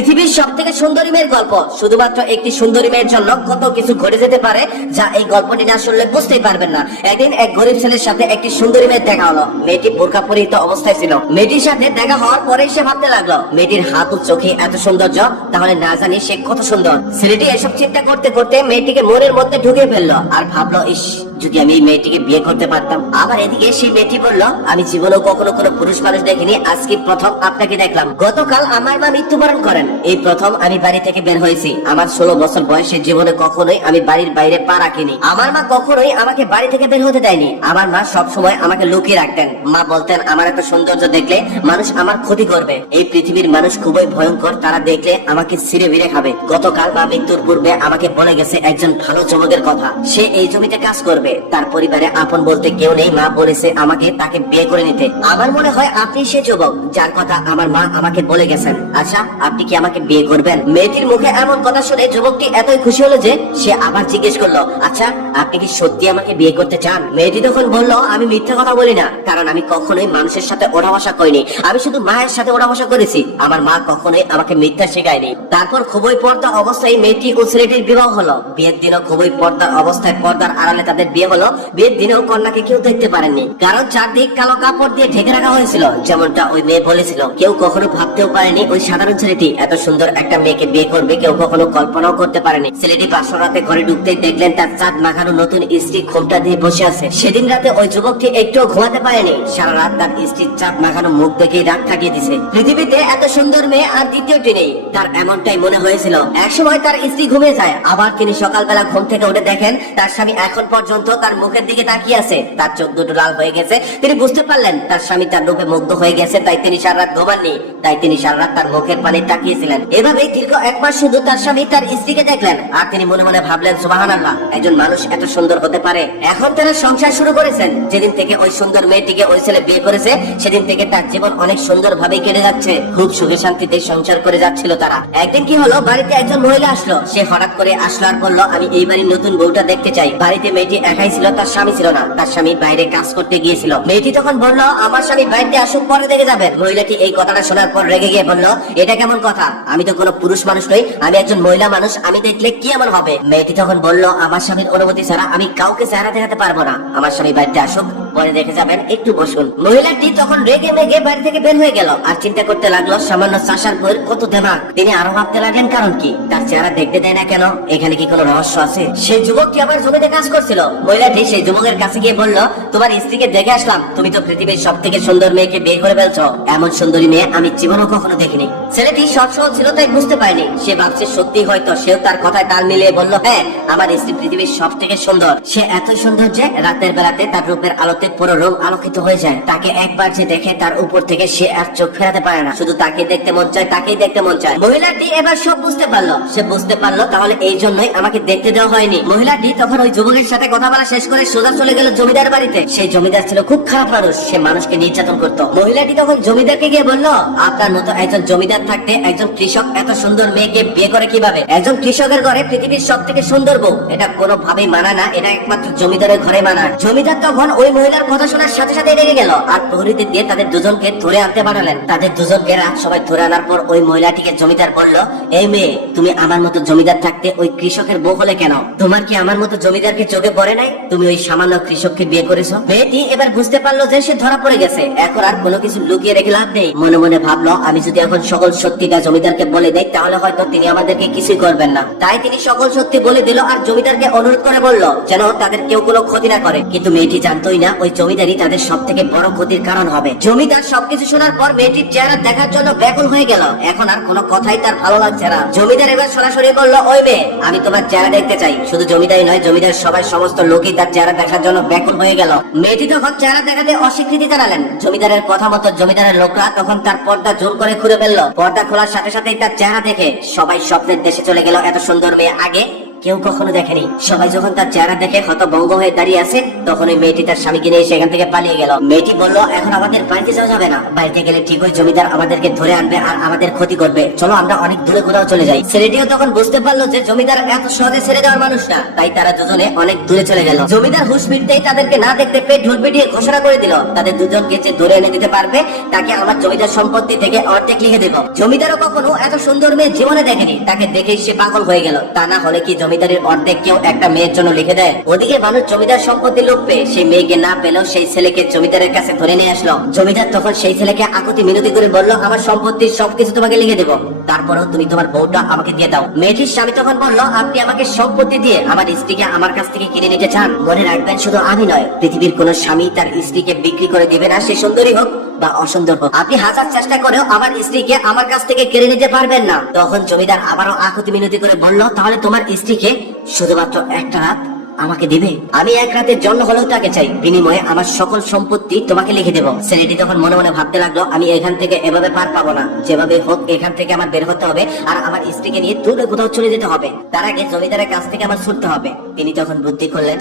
পৃথিবীর সব থেকে সুন্দরী মেয়ের গল্প। শুধুমাত্র একটি সুন্দরী মেয়ের জন্য কত কিছু ঘটে যেতে পারে যা এই গল্পটি না শুনলে বুঝতেই পারবেন না। একদিন এক গরিব ছেলের সাথে একটি সুন্দরী মেয়ের দেখা হলো। মেয়েটি বোরকা পরিহিত অবস্থায় ছিল। মেয়েটির সাথে দেখা হওয়ার পরে সে ভাবতে লাগলো, মেয়েটির হাত ও চোখে এত সৌন্দর্য, তাহলে না জানি সে কত সুন্দর। ছেলেটি এসব চিন্তা করতে করতে মেয়েটিকে মনের মধ্যে ঢুকে ফেললো আর ভাবলো, ইস, যদি আমি এই মেয়েটিকে বিয়ে করতে পারতাম। আবার এদিকে সেই মেয়েটি বলল, আমি জীবনেও কখনো কোনো পুরুষ মানুষ দেখিনি, আজকে প্রথম আপনাকে দেখলাম। গতকাল আমার মা মৃত্যুবরণ করেন, এই প্রথম আমি বাড়ি থেকে বের হয়েছি। আমার 16 বছর বয়সে জীবনে কখনোই আমি বাড়ির বাইরে পা রাখিনি। আমার মা কখনোই আমাকে বাড়ি থেকে বের হতে দেয়নি। আমার মা সব সময় আমাকে লুকিয়ে রাখতেন। মা বলতেন, আমার এত সৌন্দর্য দেখলে মানুষ আমার ক্ষতি করবে। এই পৃথিবীর মানুষ খুবই ভয়ঙ্কর, তারা দেখলে আমাকে ছিঁড়ে ভিড়ে খাবে। গতকাল মা মৃত্যুর পূর্বে আমাকে বলে গেছে একজন ভালো যুবকের কথা, সে এই জমিতে কাজ করবে। তার পরিবারে আপন বলতে কেউ নেই। মা বলেছে আমাকে তাকে বিয়ে করে নিতে। আমার মনে হয় আপনি সে যুবক যার কথা আমার মা আমাকে বলে গেছেন। আচ্ছা, আপনি কি আমাকে বিয়ে করবেন? মেয়েটির মুখে এমন কথা শুনে যুবকটি এতই খুশি হলো যে সে আবার জিজ্ঞেস করলো, আচ্ছা, আপনি কি সত্যি আমাকে বিয়ে করতে চান? মেয়েটি তখন বলল, আমি মিথ্যা কথা বলি না, কারণ আমি কখনোই মানুষের সাথে ওঠা বসা করিনি। আমি শুধু মায়ের সাথে ওঠা বসা করেছি। আমার মা কখনোই আমাকে মিথ্যা শেখায়নি। তারপর খুবই পর্দা অবস্থায় মেয়েটি ও ছেলেটির বিবাহ হলো। বিয়ের দিনও খুবই পর্দার অবস্থায়, পর্দার আড়ালে তাদের বিয়ে হলো। বিয়ের দিনেও কন্যাকে কেউ দেখতে পারেননি, কারণ চারদিক কালো কাপড় দিয়ে ঢেকে রাখা হয়েছিল, যেমনটা ওই মেয়ে বলেছিল। কেউ কখনো ভাবতেও পারেনি ওই সাধারণ ছেলেটি এত সুন্দর একটা মেয়েকে বিয়ে করবে। কেউ কখনো কল্পনাও করতে পারেনি। ছেলেটি পাঁচশো রাতে ঘরে ঢুকতেই দেখলেন তার চাঁদ মাখানো নতুন স্ত্রী ঘোমটা দিয়ে বসে আছে। সেদিন রাতে ওই যুবকটি একটুও ঘুমাতে পারেনি। সারা রাত তার স্ত্রীর চাঁদ মাখানো মুখ দেখেই রাগ কাটিয়ে দিছে। পৃথিবীতে এত সুন্দর মেয়ে আর দ্বিতীয়টি নেই, তার এমনটাই মনে হয়েছিল। একসময় তার স্ত্রী ঘুমিয়ে যায়, আবার তিনি সকালবেলা ঘুম থেকে উঠে দেখেন তার স্বামী এখন পর্যন্ত তার মুখের দিকে তাকিয়ে আছে। তার চোখ দুটো লাল হয়ে গেছে। তিনি বুঝতে পারলেন তার স্বামী তার রূপে মুগ্ধ হয়ে গেছে, তাই তিনি সারা রাত ঘুমাননি। তাই তিনি সারা রাত তার মুখের পানে তাকিয়েছিলেন। এভাবেই দীর্ঘ 1 মাস শুধু তার স্বামী তার স্ত্রীকে দেখলেন, আর তিনি মনে মনে ভাবলেন, সুবহানাল্লাহ, একজন মানুষ এত সুন্দর হতে পারে। এখন তারা সংসার শুরু করেছেন। যেদিন থেকে ওই সুন্দর মেয়েটিকে ওই ছেলে বিয়ে করেছে, সেদিন থেকে তার জীবন অনেক সুন্দর ভাবে কেটে যাচ্ছে। খুব সুখে শান্তিতে সংসার করে যাচ্ছিল তারা। একদিন কি হলো, বাড়িতে একজন মহিলা আসলো। সে হঠাৎ করে আসলো আর বললো, আমি এই বাড়ির নতুন বউটা দেখতে চাই। বাড়িতে মেয়েটি একাই ছিল, তার স্বামী ছিল না। তার স্বামী বাইরে কাজ করতে গিয়েছিল। মেয়েটি তখন বললো, আমার স্বামী বাড়িতে আসুক, পরে দেখে যাবেন। মহিলাটি এই কথাটা শোনার পর রেগে গিয়ে বলল, এটা কেমন কথা? আমি তো কোনো পুরুষ মানুষ নই, আমি একজন মহিলা মানুষ, আমি দেখলে কি এমন হবে? মেয়েটি তখন বলল, আমার স্বামীর অনুমতি ছাড়া আমি কাউকে চেহারা দেখাতে পারবো না। আমার স্বামী বাড়িতে আসুক, পরে দেখে যাবেন, একটু বসুন। মহিলাটি তখন রেগে মেগে বাড়ি থেকে বের হয়ে গেল আর চিন্তা করতে লাগলো, সামান্য চাষার বইয়ের কত দেমাগ। তিনি আরো ভাবতে লাগলেন, কারণ কি? তার চেহারা দেখতে দেয় না কেন? এখানে কি কোনো রহস্য আছে? সেই যুবকটি আবার জমিতে কাজ করছিল। মহিলাটি সেই যুবকের কাছে গিয়ে বলল, তোমার স্ত্রীকে দেখে আসলাম, তুমি তো পৃথিবীর সব থেকে সুন্দর মেয়েকে বিয়ে করে ফেলছো। এমন সুন্দরী মেয়ে আমি জীবনেও কখনো দেখিনি। ছেলেটি সৎ সহজ ছিল, তাই বুঝতে পারেনি। সে ভাবছে সত্যি হয়তো। সেও তার কথায় তাল মিলিয়ে বলল, হ্যাঁ, আমার স্ত্রী পৃথিবীর সব থেকে সুন্দর। সে এত সুন্দর যে রাতের বেলাতে তার রূপের আলোতে পুরো রুম আলোকিত হয়ে যায়। তাকে একবার যে দেখে তার উপর থেকে সে আর চোখ ফেরাতে পারে না। শুধু তাকে দেখতে মন চায়, তাকেই দেখতে মন চায়। মহিলাটি এবার সব বুঝতে পারলো। সে বুঝতে পারলো তাহলে এই জন্যই আমাকে দেখতে দেওয়া হয়নি। মহিলাটি তখন ওই যুবকের সাথে কথা বলা শেষ করে সোজা চলে গেল জমিদার বাড়িতে। সেই জমিদার ছিল খুব খারাপ মানুষ, সে মানুষকে নির্যাতন করতো। মহিলাটি তখন জমিদারকে গিয়ে বলল, আপনার মতো একজন জমিদার থাকতে একজন কৃষক এত সুন্দর মেয়েকে বিয়ে করে কিভাবে? একজন কৃষকের ঘরে পৃথিবীর সব থেকে সুন্দর বউ, এটা কোনোভাবেই মানা না। এটা একমাত্র জমিদারের ঘরে মানা। জমিদার তখন ওই মহিলার কথা শোনার সাথে সাথে রেগে গেল আর প্রহরীদের দিয়ে তাদের দুজনকে ধরে আনতে পাঠালেন। তাদের দুজনকে রাত সবাই ধরে আনার পর ওই মহিলাটিকে জমিদার বলল, এই মেয়ে, তুমি আমার মতো জমিদার থাকতে ওই কৃষকের বউ হলে কেন? তোমার কি আমার মতো জমিদারকে চোখে পড়ে নাই? তুমি ওই সামান্য কৃষককে বিয়ে করেছো। মেয়েটি এবার বুঝতে পারলো যে সে ধরা পড়ে গেছে। এখন আর কোনো কিছু লুকিয়ে রেখে লাভ নেই। মনে মনে ভাবলো, আমি যদি এখন সকল সত্যিটা জমিদারকে বলে দেই, তাহলে হয়তো তিনি আমাদেরকে কিছুই করবেন না। তাই তিনি সকল সত্যি বলে দিল আর জমিদারকে অনুরোধ করে বলল যেন তাদের কেউ কোনো ক্ষতি না করে। কিন্তু মেয়েটি জানতোই না ওই জমিদারই তাদের সব থেকে বড় ক্ষতির কারণ হবে। জমিদার সবকিছু শোনার পর মেয়েটির চেহারা দেখার জন্য ব্যাকুল হয়ে গেল। এখন আর কোনো কথাই তার ভালো লাগছে না। জমিদার এবার সরাসরি বলল, ওই মেয়ে, আমি তোমার চেহারা দেখতে চাই। শুধু জমিদারই নয়, জমিদার সবাই, সমস্ত লোকই তার চেহারা দেখার জন্য ব্যাকুল হয়ে গেল। মেয়েটি তখন চেহারা দেখাতে অস্বীকৃতি জানালেন। জমিদারের কথা মতো জমিদারের লোকরা তখন তার পর্দা জোর করে খুলে ফেললো। পর্দা খোলার সাথে সাথেই তার চেহারা দেখে সবাই স্বপ্নের দেশে চলে গেল। এত সুন্দর মেয়ে আগে কেউ কখনো দেখেনি। সবাই যখন তার চেহারা দেখে হতভম্ব হয়ে দাঁড়িয়ে আছে, তখন ওই মেয়েটি তার স্বামীকে নিয়ে সেখান থেকে পালিয়ে গেল। মেয়েটি বলল, এখন আমাদের বাড়িতে যাওয়া যাবে না, বাড়িতে গেলে ঠিকই জমিদার আমাদেরকে ধরে আনবে আর আমাদের ক্ষতি করবে, চলো আমরা অনেক দূরে কোথাও চলে যাই। ছেলেটিও তখন বুঝতে পারলো যে জমিদার এত সহজে ছেড়ে দেওয়ার মানুষ না, তাই তারা দুজনে অনেক দূরে চলে গেল। জমিদার হুঁশ ফিরতেই তাদেরকে না দেখতে পেয়ে ঢোল পিটিয়ে ঘোষণা করে দিল, তাদের দুজনকে যে ধরে এনে দিতে পারবে তাকে আমার জমিদার সম্পত্তি থেকে অর্ধেক লিখে দেব। জমিদারও কখনো এত সুন্দর মেয়ে জীবনে দেখেনি, তাকে দেখেই সে পাগল হয়ে গেল। তা না হলে কি জমিদারের অর্ধেক কেউ একটা মেয়ের জন্য লিখে দেয়? ওদিকে মানুষ জমিদার সম্পত্তি লোভ পেয়ে সেই মেয়েকে না পেলেও সেই ছেলেকে জমিদারের কাছে ধরে নিয়ে আসলো। জমিদার তখন সেই ছেলেকে আকুতি মিনতি করে বলল, আমার সম্পত্তির সবকিছু তোমাকে লিখে দেবো, তারপরেও তুমি তোমার বউটা আমাকে দিয়ে দাও। মেয়েটির স্বামী তখন বলল, আপনি আমাকে সম্পত্তি দিয়ে আমার স্ত্রীকে আমার কাছ থেকে কিনে নিতে চান? মনে রাখবেন, শুধু আমি নয়, পৃথিবীর কোন স্বামী তার স্ত্রীকে বিক্রি করে দিবে না, সে সুন্দরী হোক বা অসুন্দর হোক। আপনি হাজার চেষ্টা করেও আমার স্ত্রীকে আমার কাছ থেকে কেড়ে নিতে পারবেন না। তখন জমিদার আবারও আকুতি মিনতি করে বলল, তাহলে তোমার স্ত্রীকে শুধুমাত্র একটা রাত আমাকে দিবে? আমি এক রাতের জন্য হলেও তাকে চাই, বিনিময়ে আমার সকল সম্পত্তি তোমাকে লিখে দেবো। ছেলেটি তখন মনে মনে ভাবতে লাগলো, আমি এখান থেকে এভাবে পার পাবো না, যেভাবে হোক এখান থেকে আমার বের হতে হবে আর আমার স্ত্রীকে নিয়ে দূরে কোথাও চলে যেতে হবে। তার আগে জমিদারের কাছ থেকে আমার ছুটতে হবে। তিনি তখন বুদ্ধি করলেন,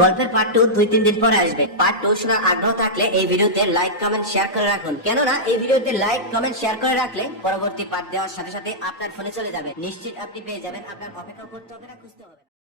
গল্পের পার্ট 2 2-3 দিন পরে আসবে। পার্ট 2 শোনার আগ্রহ থাকলে এই ভিডিওতে লাইক কমেন্ট শেয়ার করে রাখুন, কেননা এই ভিডিওতে লাইক কমেন্ট শেয়ার করে রাখলে পরবর্তী পার্ট দেওয়ার সাথে সাথে আপনার ফোনে চলে যাবে। নিশ্চিত আপনি পেয়ে যাবেন, আপনার অপেক্ষা করতে হবে না, খুঁজতে হবে না।